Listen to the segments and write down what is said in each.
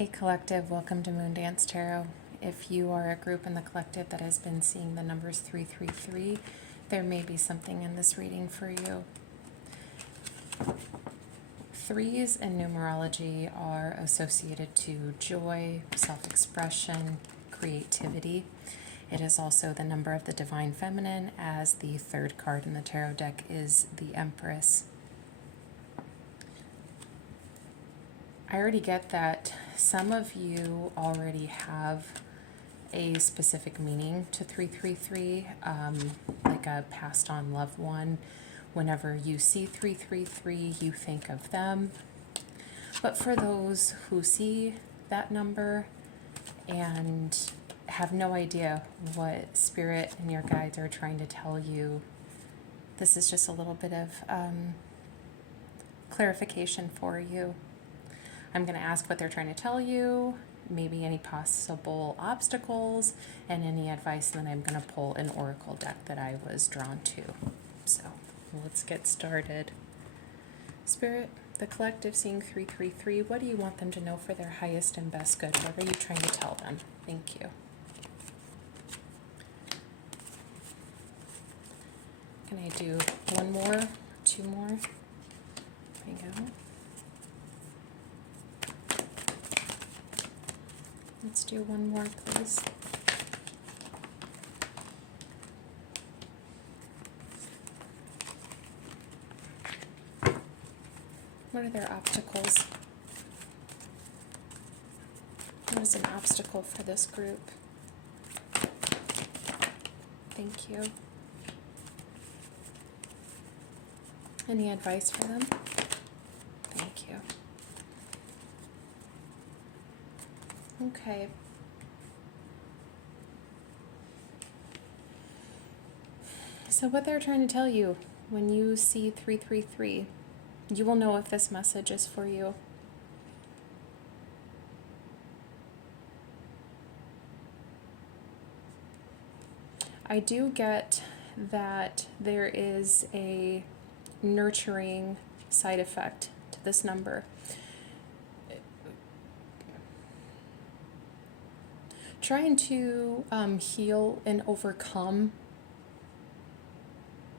Hey collective, welcome to Moondance Tarot. If you are a group in the collective that has been seeing the numbers 333, there may be something in this reading for you. Threes in numerology are associated to joy, self-expression, creativity. It is also the number of the divine feminine, as the third card in the tarot deck is the Empress. I already get that some of you already have a specific meaning to 333, like a passed on loved one. Whenever you see 333, you think of them. But for those who see that number and have no idea what spirit and your guides are trying to tell you, this is just a little bit of clarification for you. I'm going to ask what they're trying to tell you, maybe any possible obstacles, and any advice, and then I'm going to pull an oracle deck that I was drawn to. So let's get started. Spirit, the collective seeing 333, what do you want them to know for their highest and best good? What are you trying to tell them? Thank you. Can I do one more, two more? There we go. Let's do one more, please. What are their obstacles? What is an obstacle for this group? Thank you. Any advice for them? Thank you. Okay. So what they're trying to tell you when you see 333, you will know if this message is for you. I do get that there is a nurturing side effect to this number. Trying to heal and overcome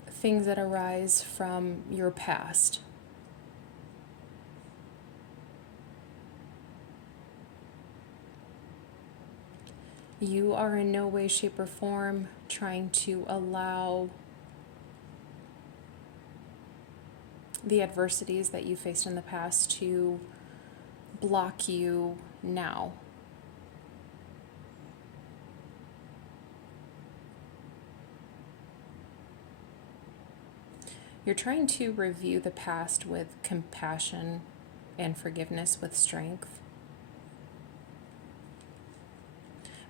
things that arise from your past. You are in no way, shape, or form trying to allow the adversities that you faced in the past to block you now. You're trying to review the past with compassion and forgiveness with strength.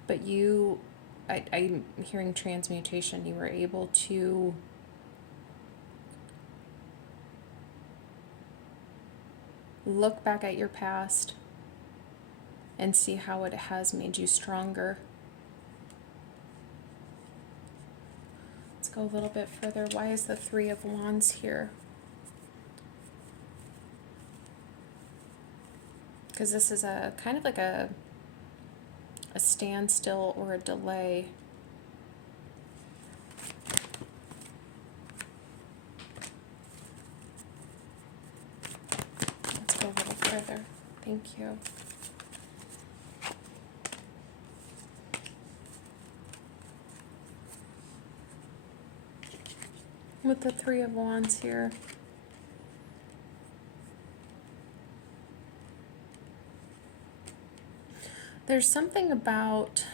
But I'm hearing transmutation. You were able to look back at your past and see how it has made you stronger. Let's go a little bit further. Why is the Three of Wands here? Because this is a kind of like a standstill or a delay. Let's go a little further. Thank you. With the Three of Wands here. There's something about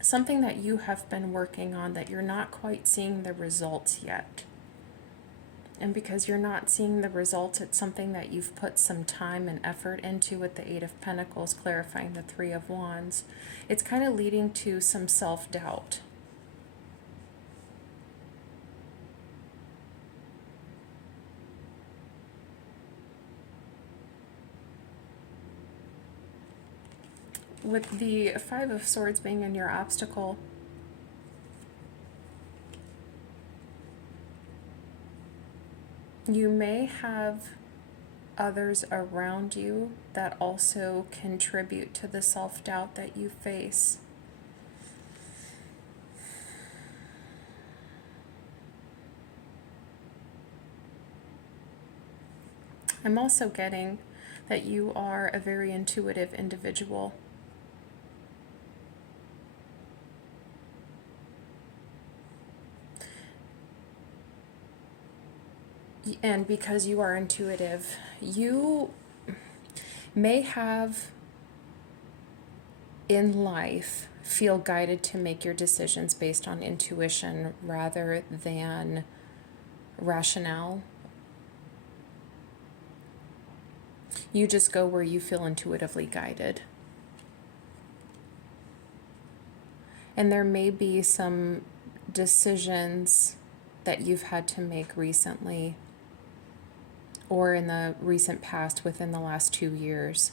something that you have been working on that you're not quite seeing the results yet. And because you're not seeing the results, it's something that you've put some time and effort into with the Eight of Pentacles, clarifying the Three of Wands. It's kind of leading to some self-doubt. With the Five of Swords being in your obstacle, you may have others around you that also contribute to the self-doubt that you face. I'm also getting that you are a very intuitive individual. And because you are intuitive, you may have in life feel guided to make your decisions based on intuition rather than rationale. You just go where you feel intuitively guided. And there may be some decisions that you've had to make recently or in the recent past within the last 2 years.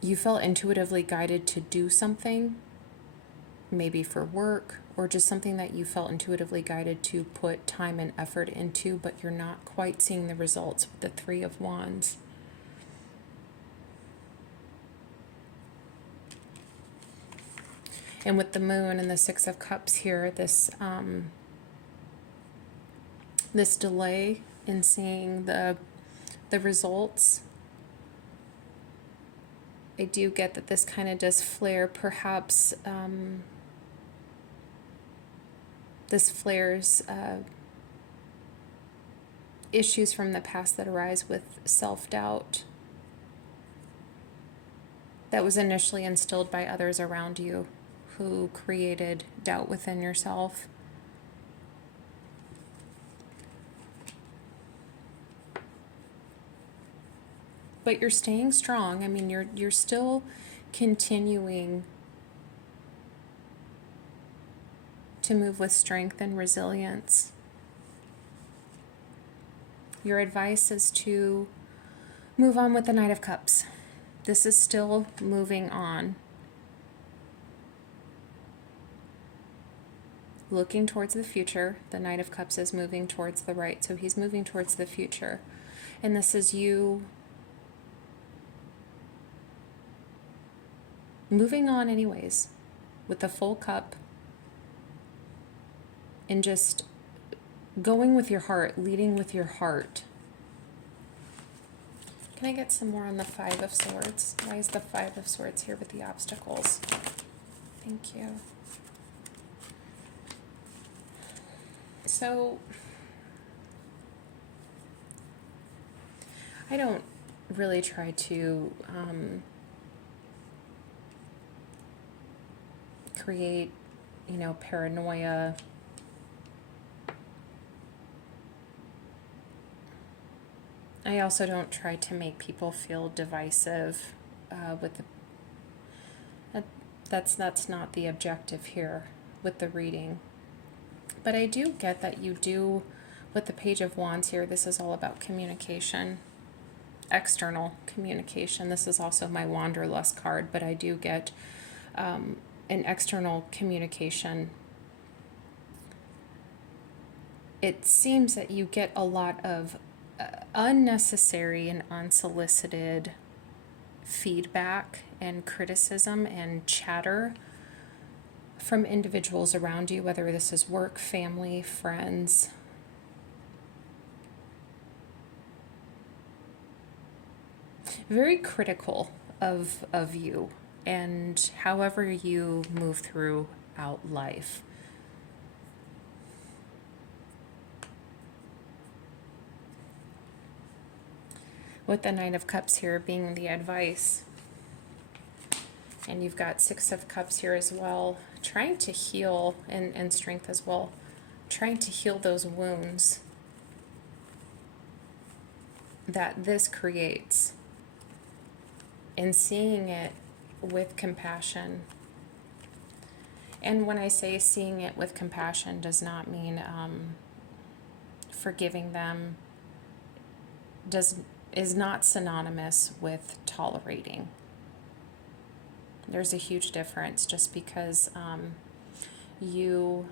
You felt intuitively guided to do something, maybe for work, or just something that you felt intuitively guided to put time and effort into, but you're not quite seeing the results with the Three of Wands. And with the Moon and the Six of Cups here, this delay in seeing the results, I do get that this kind of does flare, perhaps this flares issues from the past that arise with self-doubt that was initially instilled by others around you who created doubt within yourself. But you're staying strong. I mean, you're still continuing to move with strength and resilience. Your advice is to move on with the Knight of Cups. This is still moving on. Looking towards the future. The Knight of Cups is moving towards the right, so he's moving towards the future. And this is you moving on anyways, with the full cup, and just going with your heart, leading with your heart. Can I get some more on the Five of Swords? Why is the Five of Swords here with the obstacles? Thank you. So, I don't really try to create, paranoia. I also don't try to make people feel divisive with the... That's not the objective here with the reading. But I do get that you do, with the Page of Wands here, this is all about communication, external communication. This is also my Wanderlust card, but I do get an external communication. It seems that you get a lot of unnecessary and unsolicited feedback and criticism and chatter from individuals around you, whether this is work, family, friends. Very critical of you and however you move throughout life. With the Nine of Cups here being the advice. And you've got Six of Cups here as well, trying to heal, and strength as well, trying to heal those wounds that this creates, and seeing it with compassion. And when I say seeing it with compassion, does not mean forgiving them, is not synonymous with tolerating. There's a huge difference. Just because you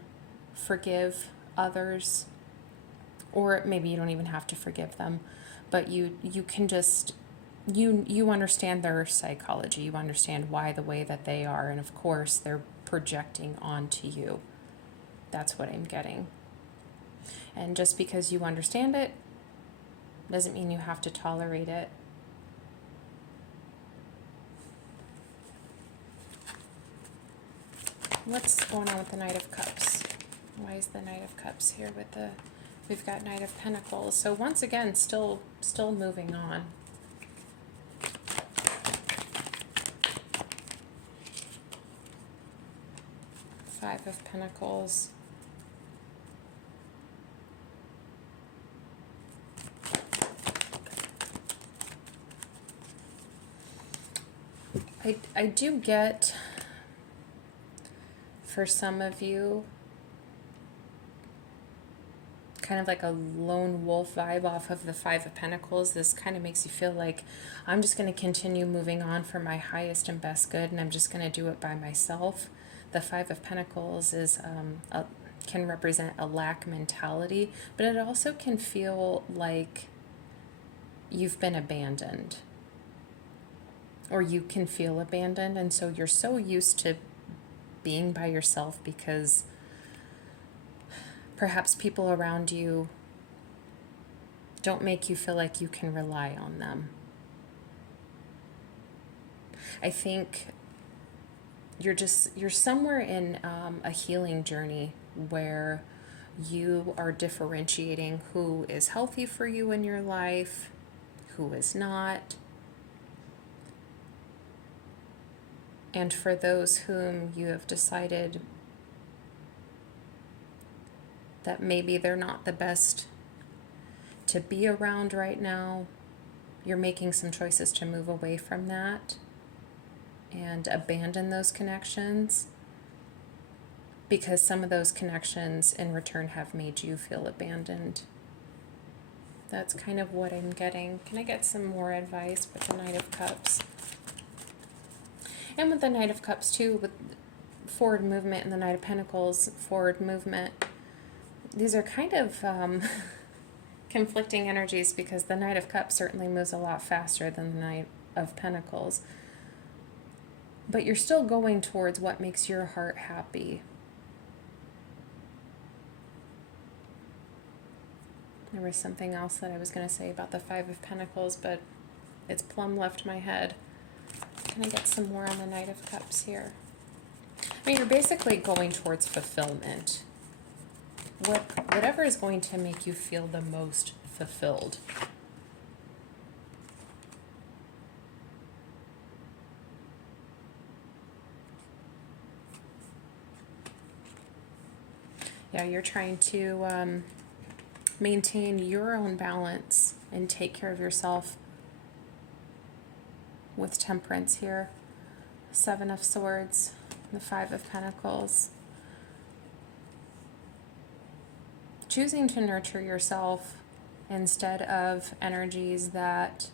forgive others or maybe you don't even have to forgive them, but you can just, you understand their psychology, you understand why the way that they are, and of course they're projecting onto you. That's what I'm getting. And just because you understand it doesn't mean you have to tolerate it. What's going on with the Knight of Cups? Why is the Knight of Cups here with the, we've got Knight of Pentacles. So once again, still moving on. Five of Pentacles. I do get, for some of you, kind of like a lone wolf vibe off of the Five of Pentacles. This kind of makes you feel like I'm just going to continue moving on for my highest and best good, and I'm just going to do it by myself. The Five of Pentacles is can represent a lack mentality, but it also can feel like you've been abandoned, or you can feel abandoned, and so you're so used to being by yourself because perhaps people around you don't make you feel like you can rely on them. I think you're somewhere in a healing journey where you are differentiating who is healthy for you in your life, who is not. And for those whom you have decided that maybe they're not the best to be around right now, you're making some choices to move away from that and abandon those connections, because some of those connections in return have made you feel abandoned. That's kind of what I'm getting. Can I get some more advice with the Knight of Cups? And with the Knight of Cups too, with forward movement and the Knight of Pentacles, forward movement. These are kind of conflicting energies, because the Knight of Cups certainly moves a lot faster than the Knight of Pentacles. But you're still going towards what makes your heart happy. There was something else that I was going to say about the Five of Pentacles, but it's plumb left my head. Can I get some more on the Knight of Cups here? I mean, you're basically going towards fulfillment. Whatever is going to make you feel the most fulfilled. Yeah, you're trying to maintain your own balance and take care of yourself with temperance here. Seven of Swords, the Five of Pentacles. Choosing to nurture yourself instead of energies that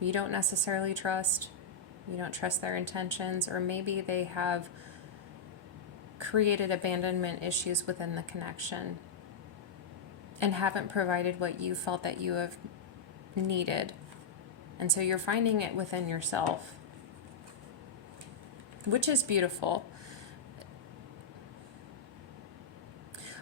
you don't necessarily trust. You don't trust their intentions, or maybe they have created abandonment issues within the connection and haven't provided what you felt that you have needed. And so you're finding it within yourself, which is beautiful.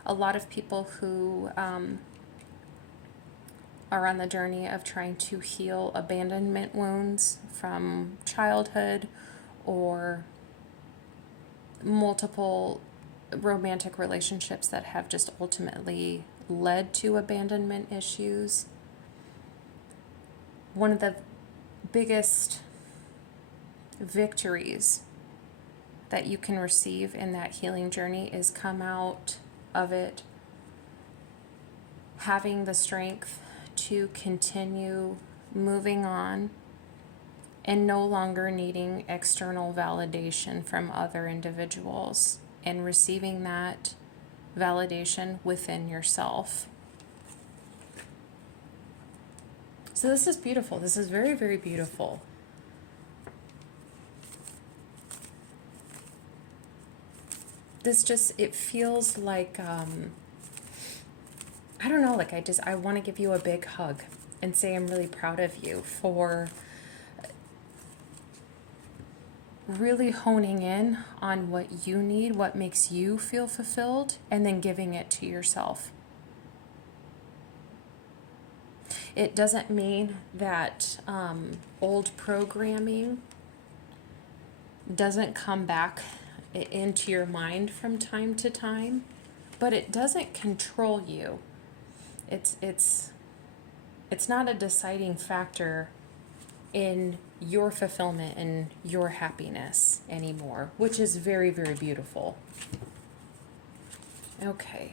A lot of people who are on the journey of trying to heal abandonment wounds from childhood or multiple romantic relationships that have just ultimately led to abandonment issues. One of the biggest victories that you can receive in that healing journey is come out of it having the strength to continue moving on and no longer needing external validation from other individuals, and receiving that validation within yourself. So this is beautiful. This is very, very beautiful. This just, it feels like I don't know, like I want to give you a big hug and say I'm really proud of you for really honing in on what you need, what makes you feel fulfilled, and then giving it to yourself. It doesn't mean that old programming doesn't come back into your mind from time to time, but it doesn't control you. It's not a deciding factor in your fulfillment and your happiness anymore, which is very, very beautiful. Okay.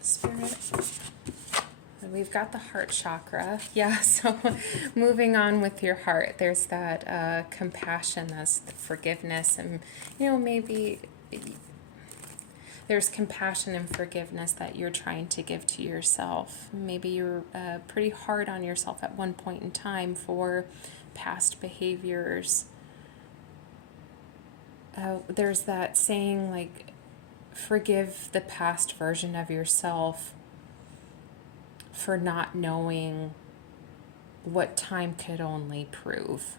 Spirit. And we've got the heart chakra. Yeah, so moving on with your heart, there's that compassion, that's the forgiveness, and, maybe there's compassion and forgiveness that you're trying to give to yourself. Maybe you're pretty hard on yourself at one point in time for past behaviors. There's that saying, like, forgive the past version of yourself for not knowing what time could only prove.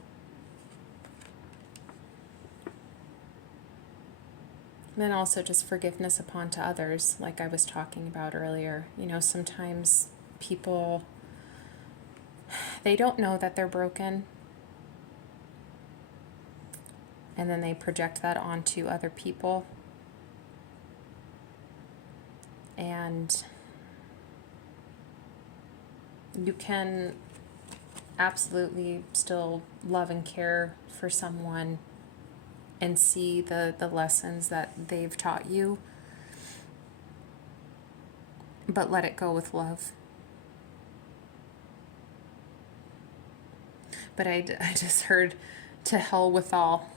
And then also just forgiveness upon to others, like I was talking about earlier. Sometimes people, they don't know that they're broken, and then they project that onto other people. And you can absolutely still love and care for someone and see the lessons that they've taught you, but let it go with love. But I just heard, to hell with all.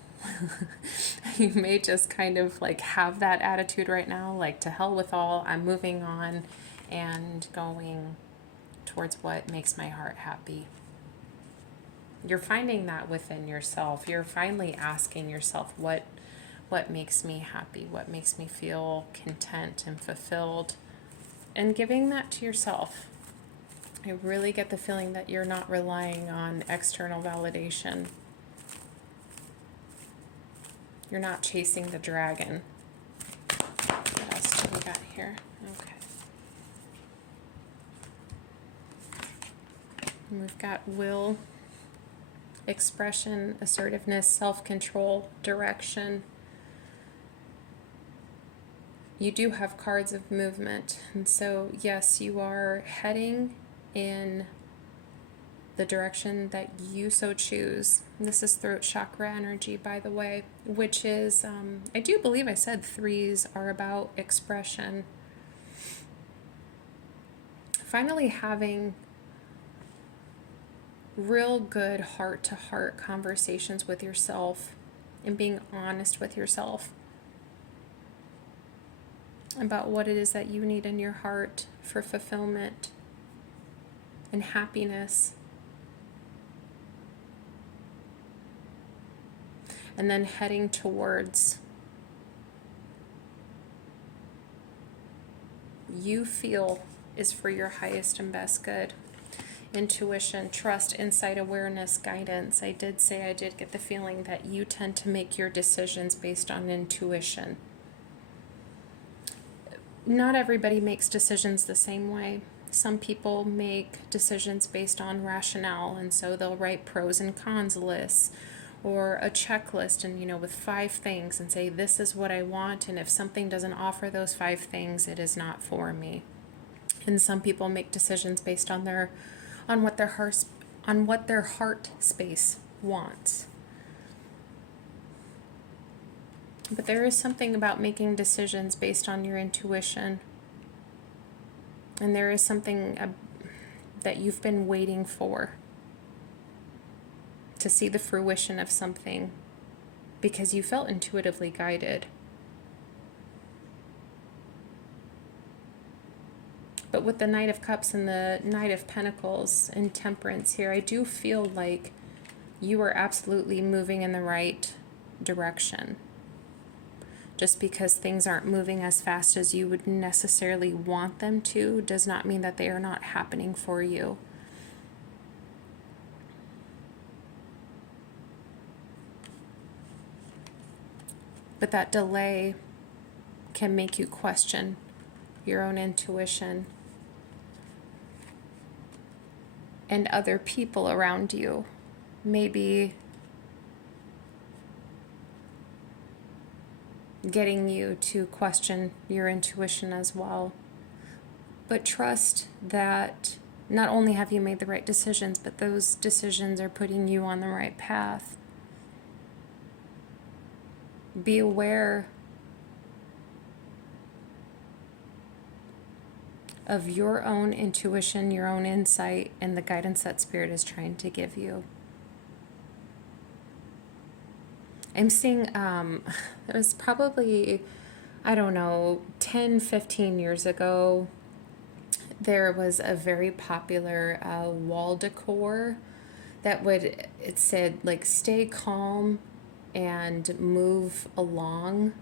You may just kind of like have that attitude right now, like, to hell with all, I'm moving on and going towards what makes my heart happy. You're finding that within yourself. You're finally asking yourself, what makes me happy? What makes me feel content and fulfilled? And giving that to yourself. I really get the feeling that you're not relying on external validation. You're not chasing the dragon. What else do we got here? Okay. And we've got will, expression, assertiveness, self-control, direction. You do have cards of movement, and so yes, you are heading in the direction that you so choose. And this is throat chakra energy, by the way, which is, I do believe I said 3s are about expression. Finally having real good heart-to-heart conversations with yourself and being honest with yourself about what it is that you need in your heart for fulfillment and happiness. And then heading towards you feel is for your highest and best good. Intuition, trust, insight, awareness, guidance. I did get the feeling that you tend to make your decisions based on intuition. Not everybody makes decisions the same way. Some people make decisions based on rationale, and so they'll write pros and cons lists or a checklist, and with 5 things, and say, this is what I want, and if something doesn't offer those 5 things, it is not for me. And some people make decisions based on what their heart space wants. But there is something about making decisions based on your intuition. And there is something that you've been waiting for, to see the fruition of something, because you felt intuitively guided. But with the Knight of Cups and the Knight of Pentacles and Temperance here, I do feel like you are absolutely moving in the right direction. Just because things aren't moving as fast as you would necessarily want them to does not mean that they are not happening for you. But that delay can make you question your own intuition and other people around you. Maybe getting you to question your intuition as well. But trust that not only have you made the right decisions, but those decisions are putting you on the right path. Be aware of your own intuition, your own insight, and the guidance that Spirit is trying to give you. I'm seeing, it was probably, I don't know, 10, 15 years ago, there was a very popular wall decor that it said, like, stay calm and move along,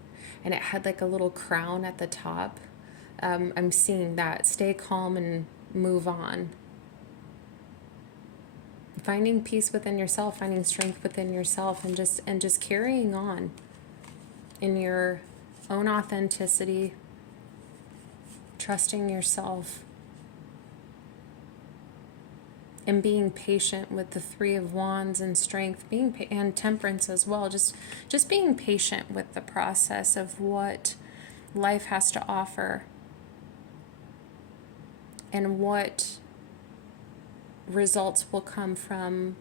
and it had like a little crown at the top. I'm seeing that, stay calm and move on. Finding peace within yourself, finding strength within yourself, and just carrying on in your own authenticity, trusting yourself, and being patient with the Three of Wands and strength, and temperance as well. Just being patient with the process of what life has to offer and what results will come from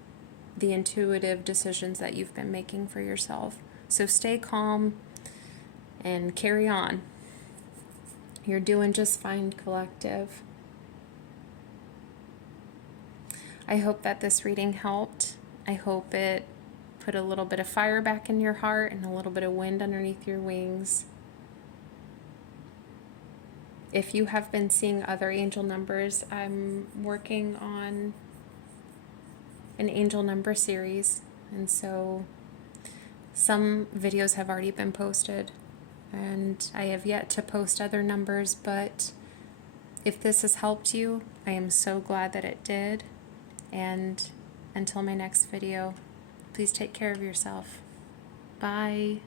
the intuitive decisions that you've been making for yourself. So stay calm and carry on. You're doing just fine, collective. I hope that this reading helped. I hope it put a little bit of fire back in your heart and a little bit of wind underneath your wings. If you have been seeing other angel numbers, I'm working on an angel number series, and so some videos have already been posted, and I have yet to post other numbers, but if this has helped you, I am so glad that it did, and until my next video, please take care of yourself. Bye.